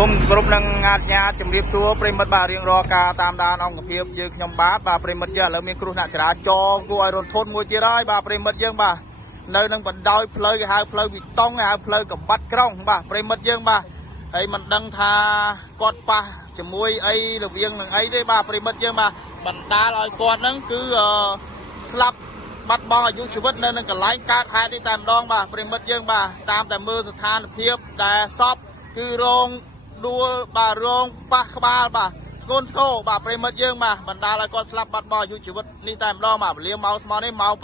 សូមគោរពនឹងអាជ្ញាជំរាបសួរប្រិមិត្តបាទរៀងរាល់ការតាមដានអង្គភាពយើងខ្ញុំបាទប្រិមិត្តយើងឥឡូវមានគ្រោះថ្នាក់ចរាចរណ៍គួរឲ្យរន្ធត់មួយទៀតហើយបាទប្រិមិត្តយើងបាទនៅនឹងបណ្ដោយផ្លូវគេហៅផ្លូវវិតុងគេហៅផ្លូវកបាត់ក្រុងបាទប្រិមិត្តយើងបាទហើយមិនដឹងថាគាត់ប៉ះជាមួយអីរវាងនឹងអីទេបាទប្រិមិត្តយើងបាទបណ្ដាលឲ្យគាត់ហ្នឹងគឺស្លាប់បាត់បង់អាយុជីវិតនៅនឹងកន្លែងកើតហេតុនេះតែម្ដងបាទប្រិមិត្តយើងបាទតាមតែមើលស្ថានភាពដែលសពគឺរងដួលបាទរងប៉ះក្បាលបាទធ្ងន់ធ្ងរបាទប្រិមិត្តយើងបាទបណ្ដាលឲ្យគាត់ស្លាប់បាត់បង់អាយុជីវិតនេះតែម្ដងបាទវេលាម៉ោងស្មើនេះម៉ោង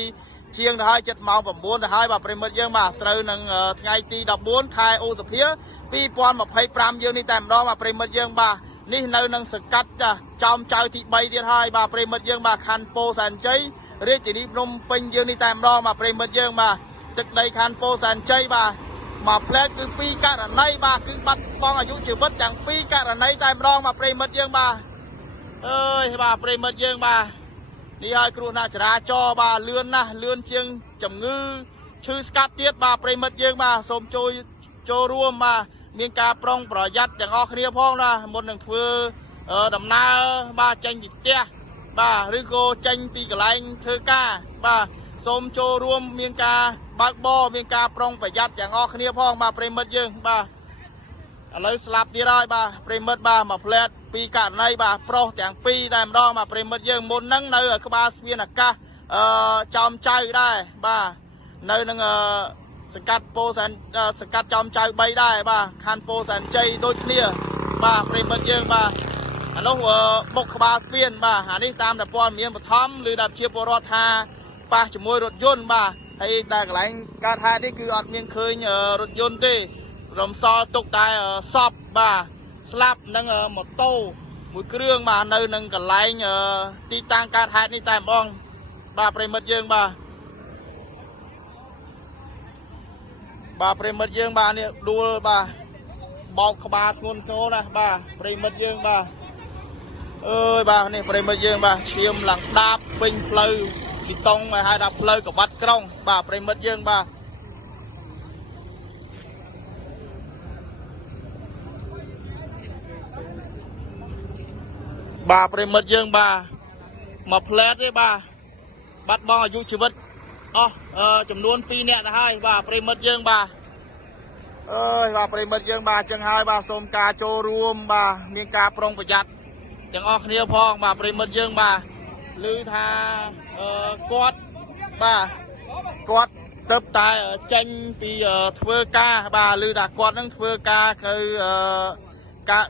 8ជាងទៅហើយចិត្តម៉ោង9ទៅហើយបាទប្រិមិត្តយើងបាទត្រូវនឹងថ្ងៃទី14ខែឧសភា2025យើងនេះតែម្ដងបាទប្រិមិត្តយើងបាទនេះនៅនឹងសង្កាត់ចោមចៅទី3ទៀតហើយបាទប្រិមិត្តយើងបាទខណ្ឌពោធិ៍សែនជ័យរាជធានីភ្នំពេញយើងនេះតែម្ដងបាទប្រិមិត្តយើងបាទទឹកដីខណ្ឌពោធិ៍សែនជ័យបាទមកផ្លែតគឺ2ករណីបាទគឺបាត់បង់អាយុជីវិតទាំង2ករណីតែម្ដងបាទប្រិមិត្តយើងបាទអើយបាទប្រិមិត្តយើងបាទនេះហើយគ្រោះថ្នាក់ចរាចរណ៍បាទលឿនណាស់លឿនជាងជំងឺឈឺស្កាត់ទៀតបាទប្រិមិត្តយើងបាទសូមចូលរួមបាទមានការប្រុងប្រយ័ត្នទាំងអស់គ្នាផងណាមុននឹងធ្វើដំណើរបាទចេញពីផ្ទះបាទឬក៏ចេញពីកន្លែងធ្វើការបាទសូមចូលរួមមានការបើកបរមានការប្រុងប្រយ័ត្នទាំងអស់គ្នាផងបាទប្រិមិត្តយើងបាទឥឡូវស្លាប់ទៀតហើយបាទប្រិមិត្តបាទមកផ្លែត2ករណីបាទប្រុសទាំង2តែម្ដងបាទប្រិមិត្តយើងមុនហ្នឹងនៅក្បាលស្ពានអាកាសចោមចៅដែរបាទនៅនឹងសង្កាត់ពោធិ៍សែនសង្កាត់ចោមចៅ3ដែរបាទខណ្ឌពោធិ៍សែនជ័យដូចគ្នាបាទប្រិមិត្តយើងបាទអានោះបុកក្បាលស្ពានបាទអានេះតាមតែព័ត៌មានបឋមឬដែលជាពលរដ្ឋថាប៉ះជាមួយរថយន្តបាទហើយតែកន្លែងកើតហេតុនេះគឺអត់មានឃើញរថយន្តទេរំសល់ទុកតែសពបាទស្លាប់នឹងម៉ូតូមួយគ្រឿងបាទនៅនឹងកន្លែងទីតាំងកើតហេតុនេះតែម្ដងបាទប្រិមិត្តយើងបាទប្រិមិត្តយើងបាទនេះដួលបាទបោកក្បាលធ្ងន់ធ្ងរណាស់បាទប្រិមិត្តយើងបាទអើយបាទនេះប្រិមិត្តយើងបាទឈាមឡើងដាបពេញផ្លូវទីតុងឲ្យហៅថាផ្លូវកបាត់ក្រុងបាទប្រិមិត្តយើងបាទប្រិមិត្តយើងបាទមកផ្លែតទេបាទបាត់បង់អាយុជីវិតអស់ចំនួន2នាក់ទៅហើយបាទប្រិមិត្តយើងបាទអើយបាទប្រិមិត្តយើងបាទអញ្ចឹងហើយបាទសូមការចូលរួមបាទមានការប្រុងប្រយ័ត្នទាំងអស់គ្នាផងបាទប្រិមិត្តយើងបាទឮថាគាត់ទៅតែចេញពីធ្វើការបាទឮថាគាត់នឹងធ្វើការ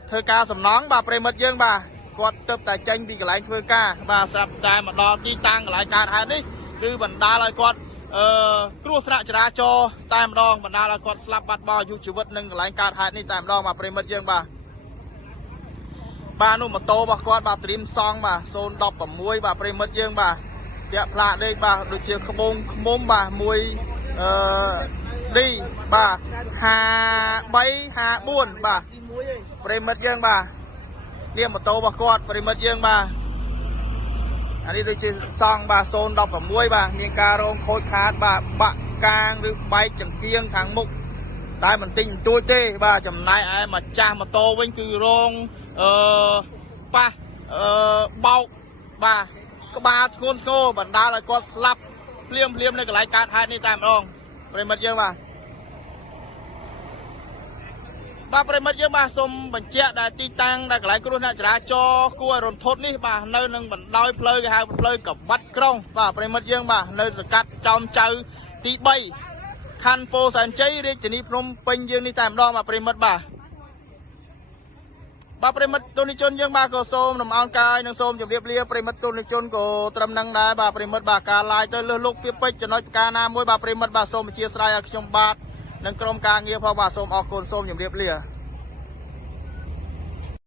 ធ្វើការសំណងបាទប្រិមិត្តយើងបាទគាត់ទៅតែចេញពីកន្លែងធ្វើការបាទស្រាប់តែមកដល់ទីតាំងកន្លែងកើតហេតុនេះគឺបណ្ដាលឲ្យគាត់គ្រោះថ្នាក់ចរាចរណ៍តែម្ដងបណ្ដាលឲ្យគាត់ស្លាប់បាត់បង់អាយុជីវិតនឹងកន្លែងកើតហេតុនេះតែម្ដងបាទប្រិមិត្តយើងបាទនោះម៉ូតូរបស់គាត់បាទត្រៀមសង់បាទ016បាទប្រិមិត្តយើងបាទពាក់ផ្លាកដេកបាទដូចជាក្បូងឃ្មុំបាទមួយឌីបាទ5354បាទប្រិមិត្តយើងបាទនេះម៉ូតូរបស់គាត់ប្រិមិត្តយើងបាទអានេះដូចជាសង់បាទ016បាទមានការរងខូចខាតបាទបាក់កាងឬបែកចង្គៀងខាងមុខតែមិនទិញទួចទេបាទចំណែកឯម្ចាស់ម៉ូតូវិញគឺរងប៉ះបោកបាទក្បាលធ្ងន់ធ្ងរបណ្ដាលឲ្យគាត់ស្លាប់ភ្លាមនៅកន្លែងកើតហេតុនេះតែម្ដងប្រិមិត្តយើងបាទប្រិមិត្តយើងបាទសូមបញ្ជាក់ដែលទីតាំងដែលកន្លែងគ្រោះថ្នាក់ចរាចរណ៍គួរឲ្យរន្ធត់នេះបាទនៅនឹងបណ្ដោយផ្លូវគេហៅផ្លូវកបាត់ក្រុងបាទប្រិមិត្តយើងបាទនៅសង្កាត់ចោមចៅទី3ខណ្ឌពោធិ៍សែនជ័យរាជធានីភ្នំពេញយើងនេះតែម្ដងបាទប្រិមិត្តបាទប្រិមិត្តទូនីជនយើងបាទក៏សូមលំអរកាយនិងសូមជម្រាបលាប្រិមិត្តទូនីជនក៏ត្រឹមនឹងដែរបាទប្រិមិត្តបាទការឡាយទៅលើសលោកពីពេជ្រចំណុចប្រការណាមួយបាទប្រិមិត្តបាទសូមអធិស្ឋានឲ្យខ្ញុំបាទនិងក្រុមការងារផងបាទសូមអរគុណសូមជម្រាបលា